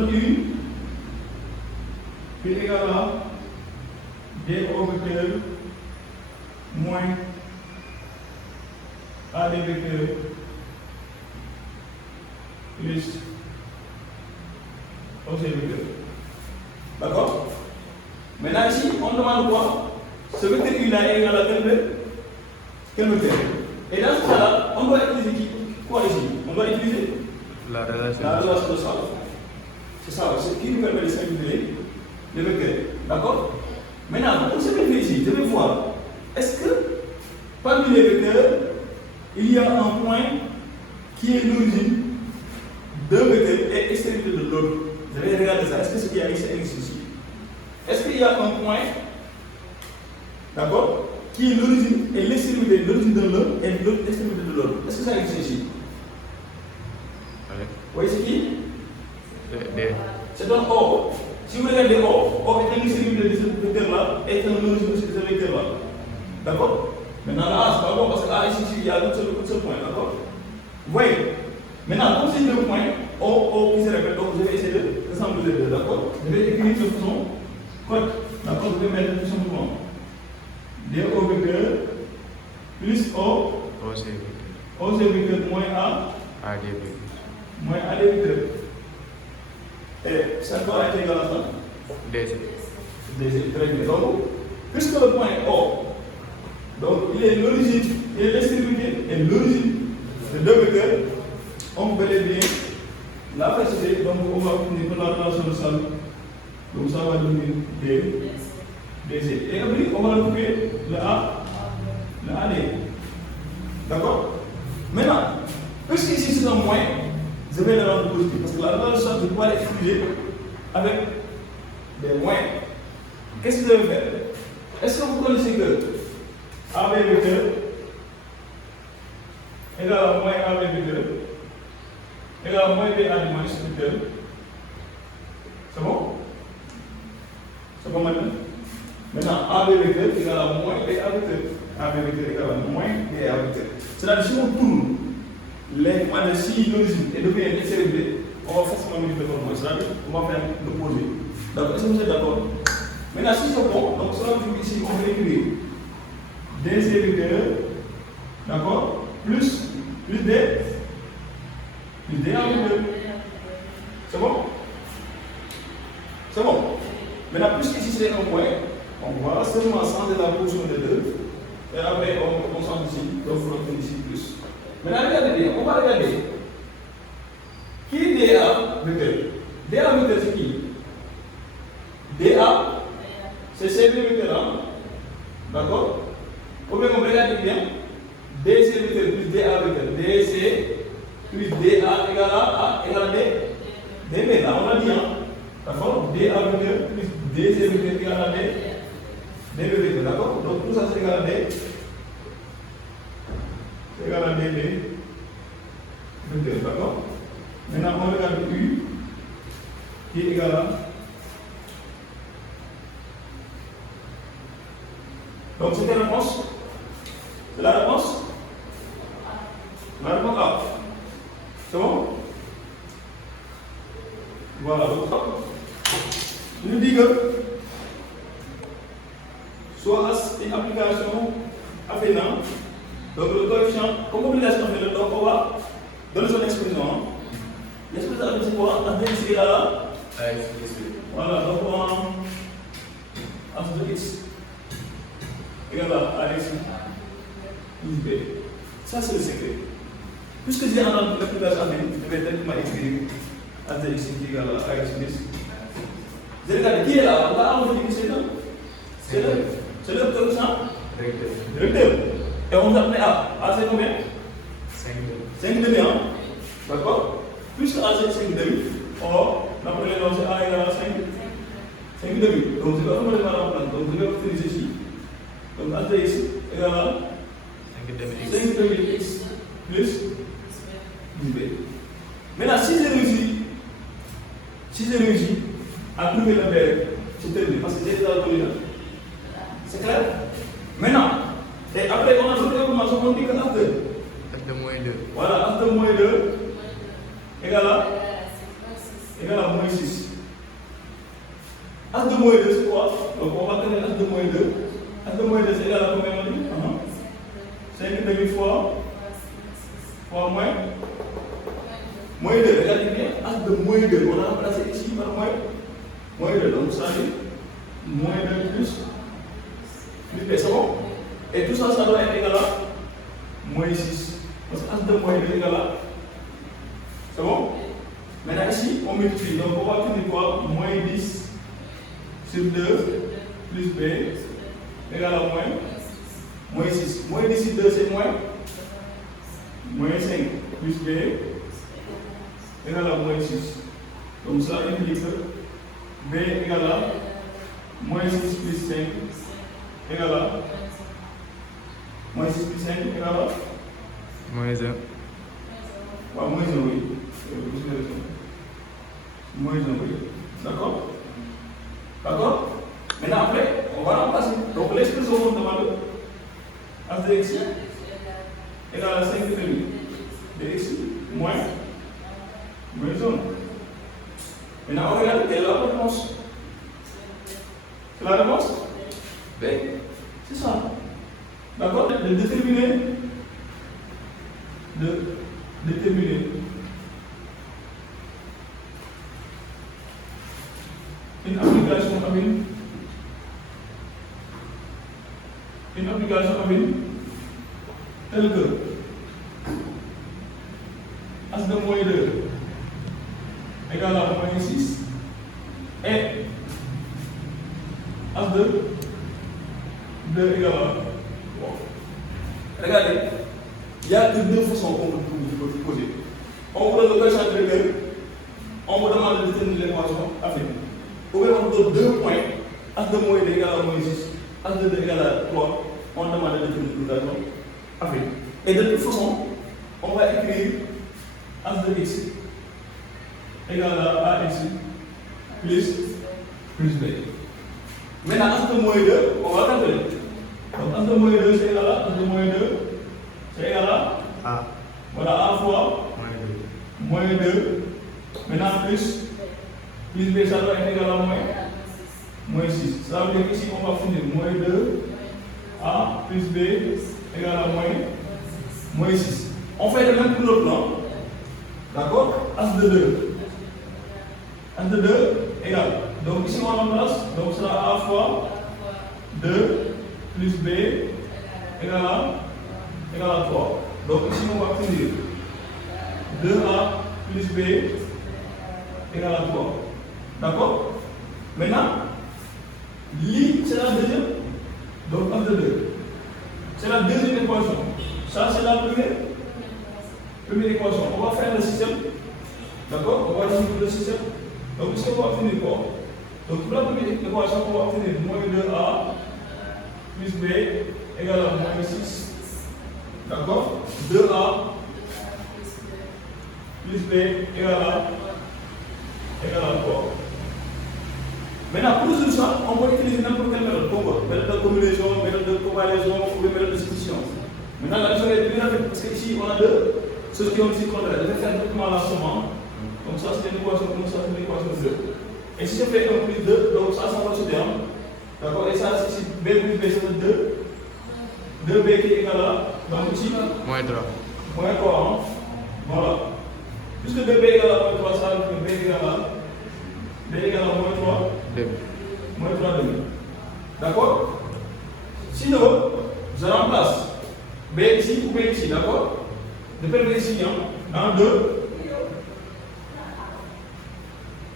donne U puis égal à D au vecteur moins AD vecteur plus OC vecteur. D'accord? Maintenant ici, on demande quoi? Ce vecteur U là est égal à quel vecteur? Et dans ce cas-là, on doit utiliser quoi ici? On doit utiliser la relation de ça. C'est ça, c'est qui nous permet de simplifier le vecteur. D'accord? Maintenant, pour simplifier ici, je vais voir, est-ce que parmi les vecteurs, il y a un point qui est l'origine d'un vecteur et extrémité de l'autre? Je vais regarder ça. Est-ce que ce qu'il y a ici? Est-ce qu'il y a un point, d'accord, qui est l'origine et l'extrémité, l'origine de l'un et l'autre extrémité de l'autre? Est-ce que ça existe ici? Oui, c'est qui? D. C'est un O. Si vous regardez O est un extrémité de ce vecteur-là et un origine de ce vecteur-là. D'accord? Maintenant, là, c'est pas bon parce que là, ici, il y a un seul point. D'accord? Vous voyez? Maintenant, comme c'est deux points, O qui se répète, donc je vais essayer de rassembler les deux. D'accord? Je vais écrire de façon correcte. D'accord? Je vais mettre tout simplement D au vecteur plus O. OC vecteur moins A. AD vecteur. Moins AD vecteur. Et ça doit être égal à ça? DC. DC, très bien. Donc, puisque le point O, donc il est l'origine, il est l'extrémité et l'origine de deux vecteurs, on peut les bien la préciser, donc on va finir par la relation de ça. Donc ça va devenir DC. Et après, on va recouper le AD. D'accord? Maintenant, puisque ici c'est un moins, je vais le rendre positif parce que la relation de pouvoir l'exclure avec des moins. Qu'est-ce que je vais faire? Est-ce que vous connaissez que AB vecteur égale à moins AB vecteur égale à moins BA moins vecteur? C'est bon? C'est bon maintenant? Maintenant, AB vecteur égale à moins BA vecteur. AB vecteur égale à moins BA vecteur. C'est-à-dire si on tourne les points de si l'origine et devient extrémité, on va forcément modifier le moins. C'est-à-dire on va faire l'opposé. D'accord? Est-ce que vous êtes d'accord? Maintenant, si c'est bon, donc cela veut dire ici, on va écrire DC vecteur, d'accord, plus D en vecteur. C'est bon? C'est bon? Maintenant, puisqu'ici c'est un point, on va seulement changer la position des deux, et après on change ici, donc on fait ici plus. Maintenant, regardez bien, on va regarder. Qui est DA vecteur? DA vecteur c'est qui? DA c'est ces deux vecteurs-là, d'accord? Ou bien on regarde bien, DC vecteur plus DA vecteur, DC plus DA égale à D. DB, là on a dit, hein? D'accord? DA vecteur plus DC vecteur égale à DB vecteur, d'accord? Donc tout ça c'est égal à D. C'est égal à DB vecteur, d'accord? Maintenant on regarde U qui est égal à. Donc c'est quelle réponse? C'est la réponse? La réponse A. C'est bon? Voilà, donc je nous dis que soit une application afférente, donc le coefficient, comme obligation afférente, donc on va donner son expression. Hein? L'expression c'est quoi? La densité là là? Voilà, donc on va de x égal à x plus b. Ça c'est le secret. Puisque j'ai en l'application afférente, je vais directement écrire AX égal à AX plus. Vous regardez qui est là? Là, on dit que c'est le coefficient directeur. Et on s'appelle A. A c'est combien? 5 demi. Hein? D'accord? Puisque A c'est 5 demi, or, l'appelé c'est A égale à 5 demi. Donc c'est pas vraiment la remplacer. Donc je vais utiliser ici. Donc AX égale à 5 demi x plus b. Maintenant, si j'ai réussi à trouver le B, c'est terminé parce que j'ai déjà donné là. C'est clair? Maintenant, et après on a d'autres informations, on dit que after. After moins 2. Voilà, after moins 2 égale à moins 6. As de moins 2, c'est quoi? Donc on va tenir As de moins 2. As de moins 2, c'est égal à combien on dit? 5 demi fois moins 2. Regardez bien, As de moins 2. On a remplacé ici par moins 2. Donc ça dit moins 2 plus B, c'est bon? Et tout ça, ça doit être égal à moins 6. Parce que As de moins 2 est égal à. C'est bon? Maintenant ici, on multiplie. Donc on va obtenir quoi? Moins 10 sur 2 plus B égale à moins 6. Moins 10 sur 2, c'est moins 5 plus B égale à moins 6. Donc ça implique que B égale à moins 6 plus 5 égale à moins 6 plus 5 égale à moins 1. Moins 1, oui. Moins 1, oui. D'accord? D'accord? Maintenant, après, on va remplacer. Donc, l'expression qu'on demande As de x égale à 5 demi de x moins 1. Maintenant, on regarde quelle est la réponse. C'est la réponse? B. C'est ça. D'accord? De déterminer. Une application commune telle que As de moins 2 égale à moins 6 et As de 2 égale à 3. Regardez, il y a que deux façons qu'on peut poser. On vous donne le quotient de 2, on vous demande de déterminer l'équation affine. Ou bien on vous donne 2 points, As de moins 2 égale à moins 6, As de 2 égale à 3, on demande de déterminer l'équation affine. Et de toute façon, on va écrire As de x égale à ax plus B. Maintenant, As de moins 2, on va calculer. Donc As de moins 2, c'est égal à As de moins 2, c'est égal à A. Voilà, A fois moins 2. Maintenant, plus B, ça doit être égal à moins 6. Ça veut dire qu'ici, on va finir moins 2, A plus B égale à moins 6. On fait le même pour l'autre plan. D'accord? As de 2. As de 2 égale. Donc ici, on remplace. Donc ça sera A fois 2 plus B égale à 3. Donc ici, on va finir 2A plus B égale à 3. D'accord? Maintenant, Li, c'est la deuxième. Donc, As de 2. C'est la deuxième équation. Ça, c'est la première équation. On va faire le système. D'accord? On va résoudre le système. Donc, ici, on va finir quoi? Donc, pour la première équation, on va finir moins 2A plus B égale à moins 6. D'accord? 2A plus B égale à 3. Maintenant, pour résoudre ça, on va utiliser n'importe quelle méthode. Méthode de combinaison, méthode de comparaison ou méthode de substitution. Maintenant, la chose est plus rapide parce qu'ici, on a deux choses qui ont aussi contraire. Je vais faire directement la somme. Donc, ça, c'est une équation comme ça, c'est une équation 2. Et si je fais 1 plus 2, donc ça va se dire. D'accord? Et ça, c'est B plus B, c'est 2. 2B qui est égal à. Donc, ici, Moins 3. moins 3. Voilà. Puisque 2B égale à moins 3, ça veut dire que B égale à moins 3. Moins 3 demi. D'accord? Sinon, je remplace B ici ou B ici, d'accord? Je perds B ici, dans 2.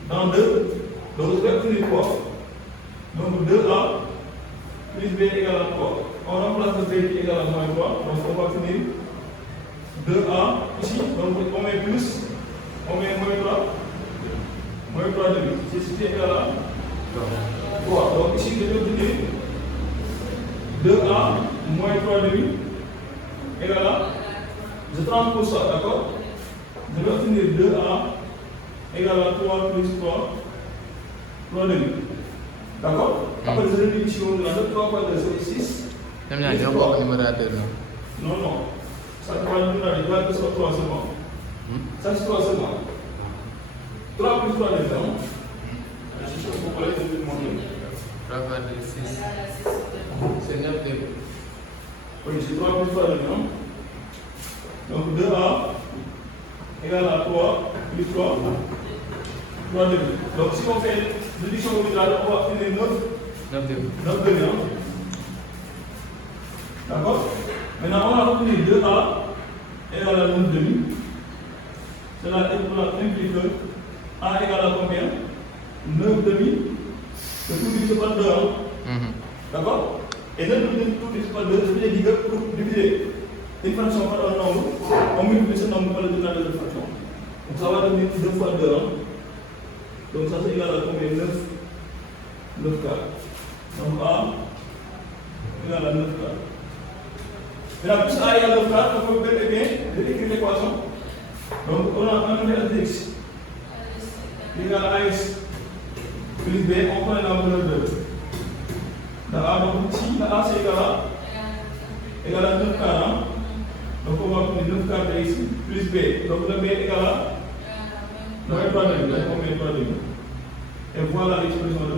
Dans 2. Donc je vais obtenir quoi? Donc 2A plus B égale à 3. On remplace le B qui est égal à moins 3. Donc on va obtenir 2A ici. Donc on met plus, on met moins 3. Moins 3 demi. C'est égal à 3. Donc ici, je vais obtenir 2A moins 3 demi égale à. Je trempe pour ça, d'accord? Je vais obtenir 2A égale à 3 plus 3 demi. D'accord? Après, je réduis ici au 3 fois 2, c'est 6. Même là, il y a encore un numérateur. Non, non. Ça ne va pas être 3 seulement. Ça, c'est 3 seulement. 3 plus 3 demi, 3 fois 2, 6. C'est 9 demi. Oui, c'est 3 plus 3 demi. Donc 2A égale à 3 plus 3, 3 demi. Donc si on fait réduction obligatoire, on va obtenir 9 demi. 9 demi. D'accord? Maintenant, on va obtenir 2A égale à 9 demi. Cela implique que A égale à combien? 9 demi. Le tout divisé par 2. D'accord? Et 9 demi tout divisé par 2, ça veut dire que pour diviser une fraction par un nombre, on multiplie ce nombre par le dénominateur de fraction. Donc ça va devenir 2 fois 2. Donc ça c'est égal à combien? 9 quarts. Donc A égale à 9 quarts. Maintenant, plus A égale à 9 quarts, on peut bien écrire l'équation. Donc on a un AX égale à AX plus B, on prend la valeur 2. Dans A, donc ici, la A c'est égal à 9 quarts. Donc on va prendre 9 quarts de X plus B. Donc le B est égal à moins 3 demi. Combien 3 demi? Et voilà l'expression de.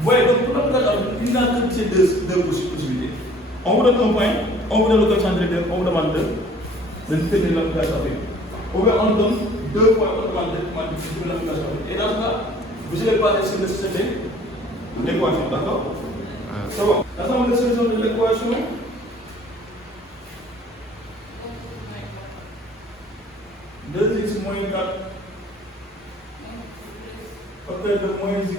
Vous voyez, donc pour notre cas, il n'a que ces deux possibilités. On vous donne un point, on vous donne le coefficient directeur, on vous demande de déterminer l'application. Ou bien on donne 2 points, on demande de déterminer l'application. Et dans ce cas, vous allez passer sur le système de l'équation, d'accord? C'est bon. La somme de solution de l'équation. Deux x moins 4 facteur de moins x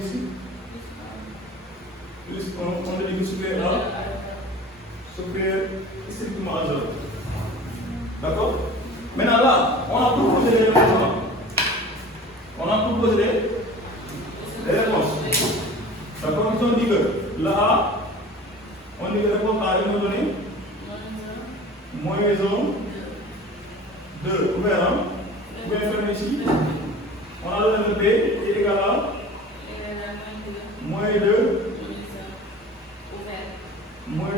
plus on le dit supérieur strictement à 0. D'accord? Maintenant là, on a proposé les réponses. On a proposé les réponses. D'accord? On dit que là, on dit que la réponse A est donnée moins 1, 2 ouvert. Vous pouvez faire ici. On a donné le B qui est égal à moins 2 moins 1.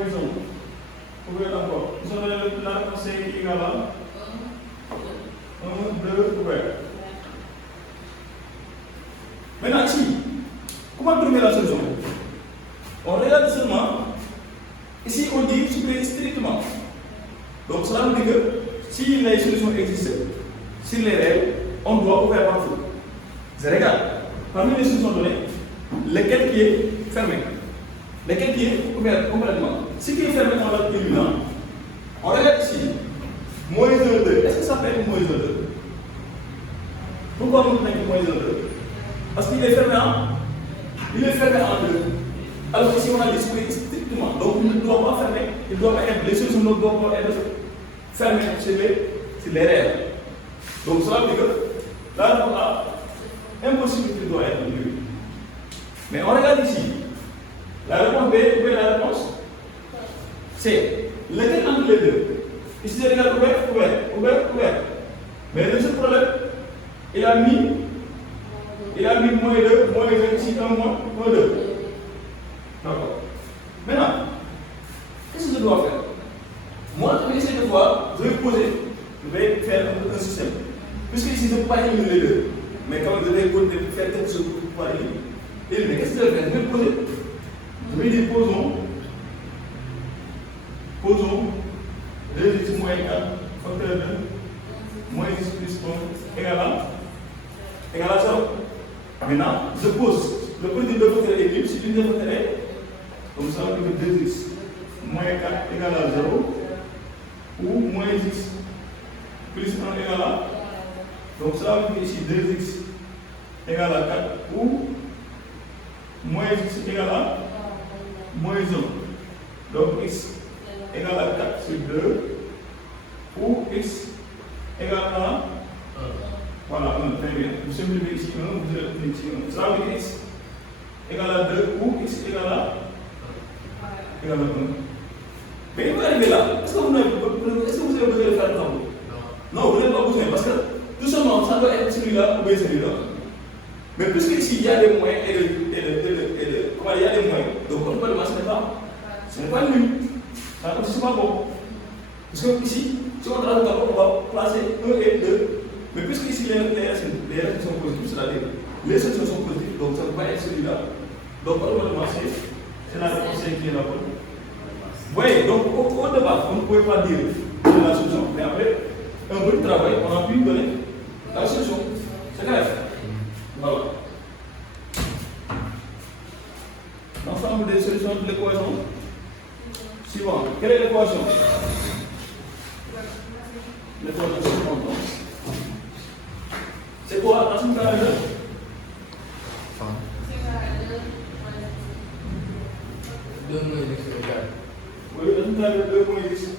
Ouvert encore. Nous avons la réponse qui est égale à 1, 2 ouvert. Maintenant ici, comment trouver la solution? On regarde seulement. Ici on dit supprimer strictement. Donc cela veut dire que si les solutions existent, s'il est réel, on doit ouvrir partout. Je regarde, parmi les solutions données, lequel qui est fermé, lequel qui est ouvert complètement. Ce qui est fermé, on va l'éliminer. On regarde ici, moins 1, 2. Est-ce que ça peut être moins 1, 2? Pourquoi nous mettons moins 1, 2? Parce qu'il est fermé en 2. Alors ici, on a l'esprit strictement. Donc, il ne doit pas fermer, il doit pas être, les solutions ne doivent pas être fermées sur les réels. Donc, ça veut dire que là, on a impossibilité doit être nulle. Mais on regarde ici. La réponse B ou la réponse C. Lequel entre les deux? Ici, c'est regarde ouvert. Mais le seul problème, il a mis moins 2, moins 1, ici, 1, moins 2. D'accord. Maintenant, qu'est-ce que je dois faire? Moi, je vais essayer de voir, je vais faire un système. Puisque ici, je ne peux pas éliminer les deux. Mais quand je vais faire quelque chose pour pouvoir éliminer, qu'est-ce que je vais faire? Je vais poser. Je vais dire posons 2x moins 4 facteur de moins x plus 1 égale à 0. Maintenant, je pose le produit de facteur équilibre si l'une des facteurs est comme ça, on dit que 2x moins 4 égale à 0 ou moins x plus 1 égale à. Donc ça veut dire ici 2x égale à 4 ou moins x égale à moins 1. Donc x égale à 4 sur 2 ou x égale à 1. Voilà, 1, très bien. Vous simplifiez ici 1, vous allez obtenir ici 1. Ça veut dire x égale à 2 ou x égale à 1. Mais il faut arriver là. Est-ce que vous avez besoin de faire le travail? Non, vous n'avez pas besoin parce que tout simplement ça doit être celui-là ou bien celui-là. Mais puisque ici il y a des moyens comment il y a des moyens, donc complètement ce n'est pas nul. Ça c'est pas bon. Parce que ici, si on travaille on va placer 1 et 2. Mais puisque ici il les règles sont positives, c'est-à-dire les sections sont positives, donc ça va être celui-là. Donc automatiquement, c'est la réponse qui est la bonne. Vous voyez, donc au départ, on ne pouvait pas dire la solution, mais après, un peu de travail, on a pu donner la solution. C'est clair? Voilà. L'ensemble des solutions de l'équation suivante. Quelle est l'équation? L'équation suivante. C'est quoi? Racine carrée de? Oui, racine carrée de 2 moins 10.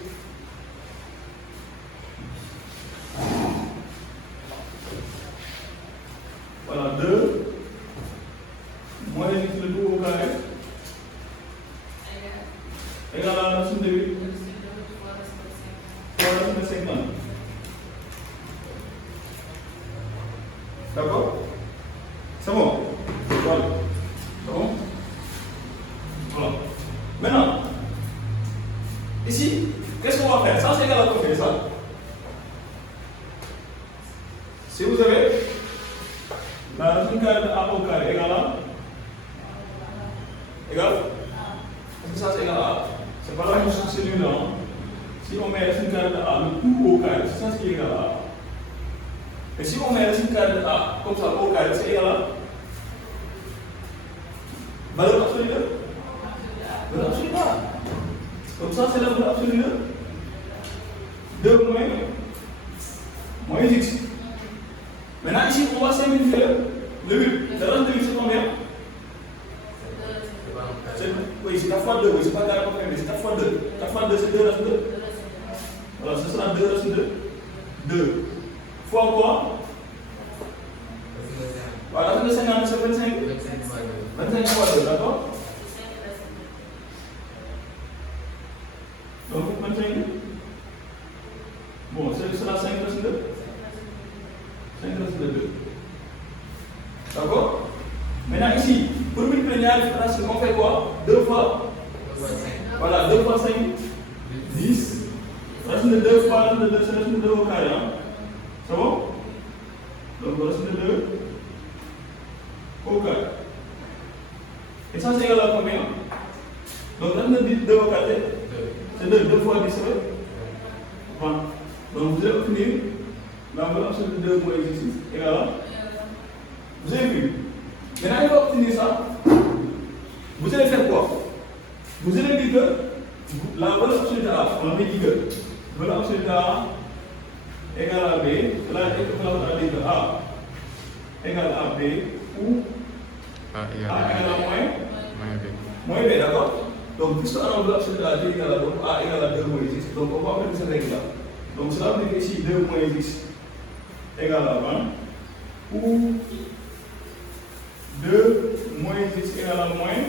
Voilà, 2 moins 10 le tout au carré égale à la racine de 8 fois la racine de 50. D'accord? C'est bon? Voilà. C'est bon? Voilà. Maintenant, ici, qu'est-ce qu'on va faire? Ça, c'est égal à combien ça? Si vous avez la racine carrée de A au carré égale à égal? Est-ce que ça c'est égal à A? C'est pas la même chose que celui-là. Hein? Si on met racine carrée de A, le tout au carré, c'est ça qui est égal à A. Et si on met racine carrée de A comme ça au carré, c'est égal à valeur absolue de? Valeur absolue de A. Comme ça, c'est la valeur absolue de 2 moins x. Maintenant, ici, on va simplifier le 8. La racine de 8, c'est combien? Oui, c'est 4 fois 2, oui, c'est pas carré mais c'est 4 fois 2. 4 fois 2, c'est 2 racines de 2. Voilà, ce sera 2 racines de 2. Fois quoi? Voilà, racine de 50, c'est 25. 25 fois 2, d'accord? Donc, 25. Bon, ce sera 5 racines de 5 racines de 2. D'accord? Maintenant, ici, pour multiplier la racine, on fait quoi? 2 fois 5. Voilà, 2 fois 5, 10. Racine de 2 fois racine de 2, c'est racine de 2 au carré. Hein? C'est bon? Donc, racine de 2 au carré. Et ça, c'est égal à combien? Donc, racine de 2 au carré, c'est 2. 2 fois 10, c'est vrai? Voilà. Donc, vous allez obtenir la valeur absolue de 2 moins x égale à. Vous avez vu? Maintenant, il va obtenir ça. Vous allez faire quoi? Vous allez dire que la valeur absolue de A, on avait dit que la valeur absolue de A égale à B. Cela veut dire que A égale à B ou A égale à moins B, d'accord? Donc, puisque la valeur absolue de A est égale à A égale à 2 moins x, donc on va mettre cette règle là. Donc, cela veut dire qu'ici 2 moins x égale à 20 ou 2 moins x égale à moins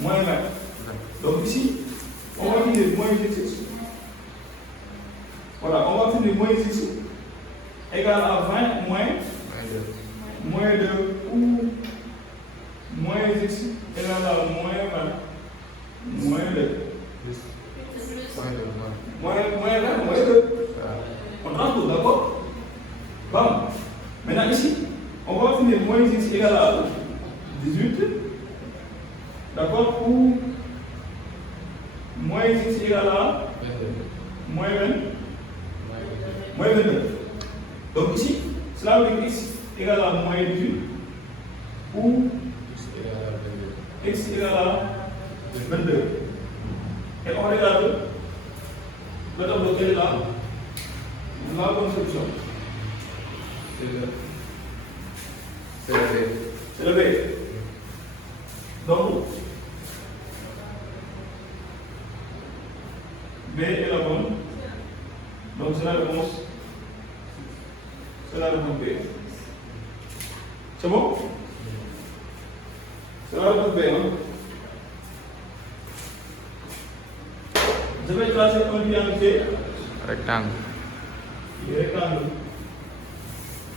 20. Donc ici, on va finir moins x. Voilà, on va finir moins x égale à 20 moins 2 ou moins x égale à moins 2. Moins 2. On transpose, d'accord? Bon. Maintenant ici, on va finir moins x égale à 18. D'accord? Ou moins x égale à moins 22. Donc ici, cela veut dire que x égale à moins 18 ou x égale à 22. Et on regarde le tableau qui est là. La conception. C'est le B. Donc, B est la bonne. Donc, c'est la réponse. C'est la réponse B. C'est bon? C'est la réponse B. Hein? Je vais tracer un triangle. Rectangle. Rectangle.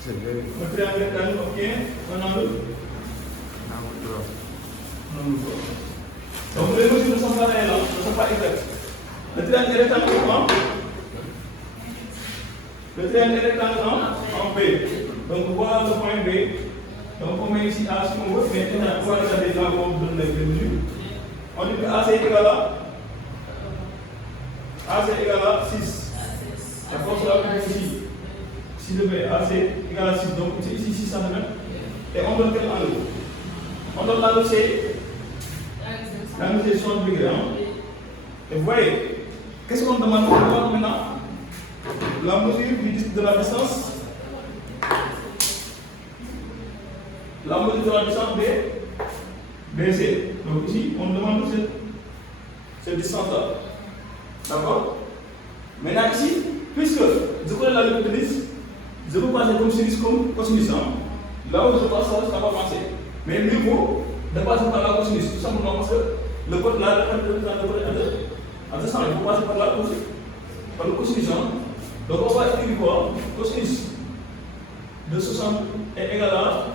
Un triangle rectangle, ok. Un angle. Donc les mesures ne sont pas réelles, ne sont pas exactes. Le triangle rectangle, comment? Le triangle est rectangle en B. Donc voilà le point B. Donc on met ici A si on veut. Maintenant, on va regarder là où on donne les mesures. On dit que AC est égal à 6. D'accord, cela veut dire ici. Si le B AC égale à 6, donc c'est ici 6 cm. Et on donne quel angle? On donne l'angle C. L'angle C 60 degrés. Et vous voyez, qu'est-ce qu'on demande maintenant? La mesure de la distance. La mesure de la distance BC. Donc ici, on demande cette distance-là. D'accord? Maintenant ici, puisque je connais la hypoténuse, je peux passer comme sinus comme cosinus. Là où je passe, ça va passer. Mais mieux vaut de passer par la cosinus, tout simplement parce que le code là, il faut passer par le cosinus. Donc on va écrire quoi? Cosinus de 60 est égal à.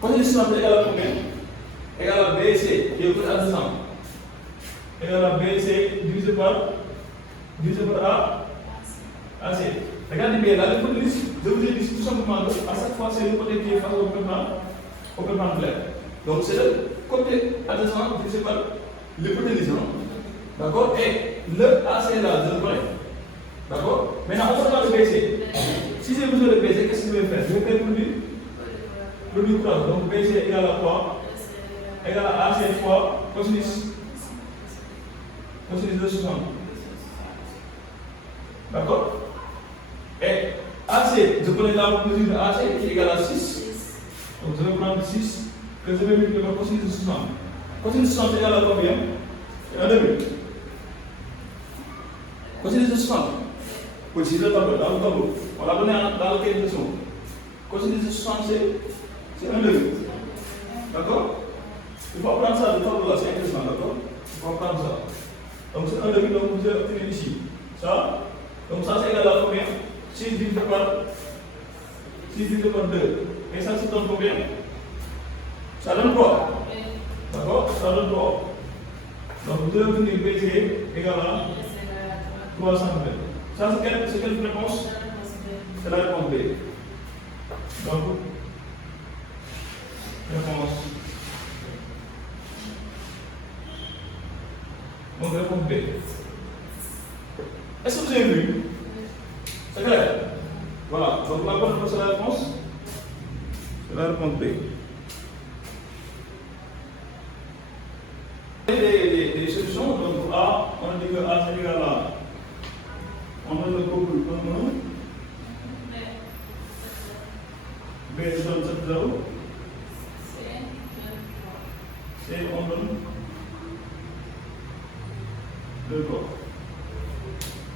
Cosinus de 60 est égal à combien? Égal à BC, qui est égal à 200. Égal à BC divisé par AC. Regardez bien, là, l'hypoténuse, je vous ai dit tout simplement que à chaque fois, c'est le côté qui est face au perpendiculaire. Donc c'est le côté adjacent divisé par l'hypoténuse. D'accord? Et le AC là, je le connais. D'accord? Maintenant, on va le BC. Si j'ai besoin de BC, qu'est-ce que je vais faire? Je vais faire produit cross. Donc BC égale à quoi? Égale à AC fois cosinus de 60. D'accord? Et AC, je connais la mesure de AC qui est égale à 6. Donc je vais prendre 6 que je vais multiplier par cosinus de 60. Cosinus de 60 est égal à combien? C'est 1 demi. Cosinus de 60. Oui, c'est le tableau, dans le tableau. On l'a donné dans le cahier de leçon. Cosinus de 60, c'est 1 demi. D'accord? Il faut prendre ça, le tableau là, c'est intéressant, d'accord? Il faut prendre ça. Donc c'est 1 demi, donc vous allez obtenir ici. Ça, donc ça c'est égal à combien? 6 divisé par 2. Et ça donne combien? Ça donne 3. D'accord? Ça donne 3. Donc vous devez obtenir BC égal à 3 cm. Ça c'est quelle réponse? C'est la réponse B. Donc, réponse. Donc réponse B. Est-ce que vous avez vu? C'est clair? Voilà. Donc la bonne réponse c'est la réponse. C'est la réponse B. Des solutions. Donc A, on a dit que A c'est égal à. On a le couple 1. B donne 7 0. C on donne 2 3.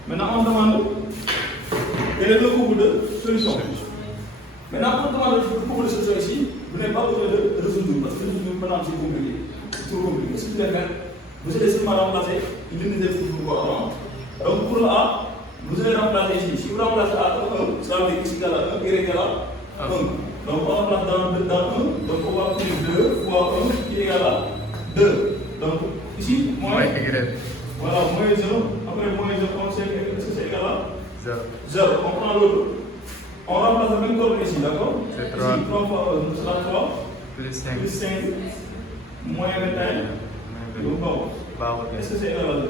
Maintenant on demande quel est le couple de solutions. Maintenant pour demander le couple de solutions ici, vous n'avez pas besoin de résoudre parce que résoudre maintenant c'est compliqué. C'est trop compliqué. Ce que vous allez faire, vous allez seulement remplacer l'unité de couple. Donc pour le A, vous allez remplacer ici. Si vous remplacez A par 1, ça veut dire ici égale à 1, Y égale à 1. Donc on remplace dans 1, donc on va obtenir 2 fois 1 qui est égal à 2. Donc ici, moins Y. Voilà, moins 0. Après moins 0, on sait que c'est égal à 0. On prend l'autre. On remplace la même coordonnée ici, d'accord? C'est 3. Ici, 3 fois 1, c'est 3. Plus 5. Plus 5. Moins 21. Donc bon. Est-ce que c'est égal à 0?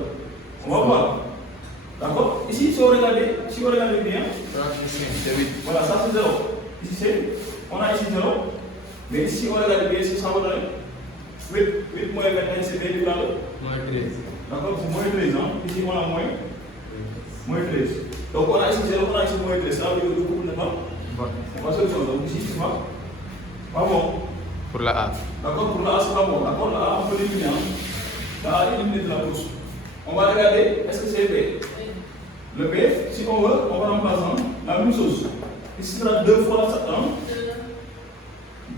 On va voir. D'accord? Ici, si vous regardez bien, c'est 8. voilà, ça c'est 0. Ici c'est, on a ici 0. Mais ici, on regarde bien, si ça va donner 8 moins 21, c'est bien égal à Moins 13. d'accord? C'est moins 13, hein? Ici, on a moins 13. Donc on a ici 0, on a ici moins 13. Ça veut dire que le couple n'est pas bon. On va solution. Donc ici, c'est pas bon. Pour la A. D'accord? Pour la A, c'est pas bon. D'accord? La A, on peut l'éliminer. La A est éliminée de la course. On va regarder, est-ce que c'est B? Le B, si on veut, on va remplacer la même chose. Ici, c'est 2 fois 7.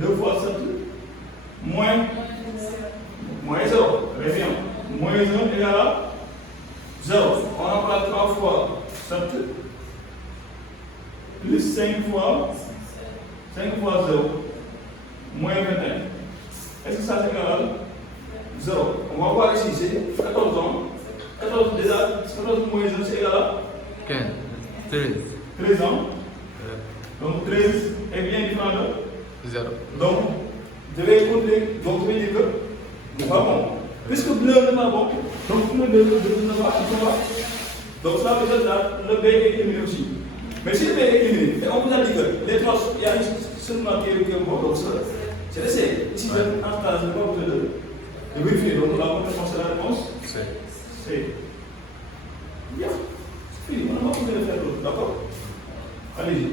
2 fois 7, moins 0. Très bien. Moins 1 égale à 0. On remplace 3 fois 7, plus 5 fois 0, moins 21. Est-ce que ça c'est égal à 0? On va voir ici, c'est 14 ans. 14 déjà, 14 moins 1 c'est égal à 15. 13. 13 ans. Donc 13 est bien différent de 0. Donc, je vais compter, donc je vais dire que c'est pas bon. Puisque bleu n'est pas bon, donc le B ne va pas. Donc ça veut dire que le B est éliminé aussi. Mais si le B est éliminé, et on vous a dit que les trois, il y a seulement qui est bon, donc c'est l'essai. Ici, en cas, je n'ai pas besoin de vérifier. Donc la bonne réponse, c'est la réponse C. Bien. C'est fini, on n'a pas besoin de faire l'autre, d'accord? Allez-y.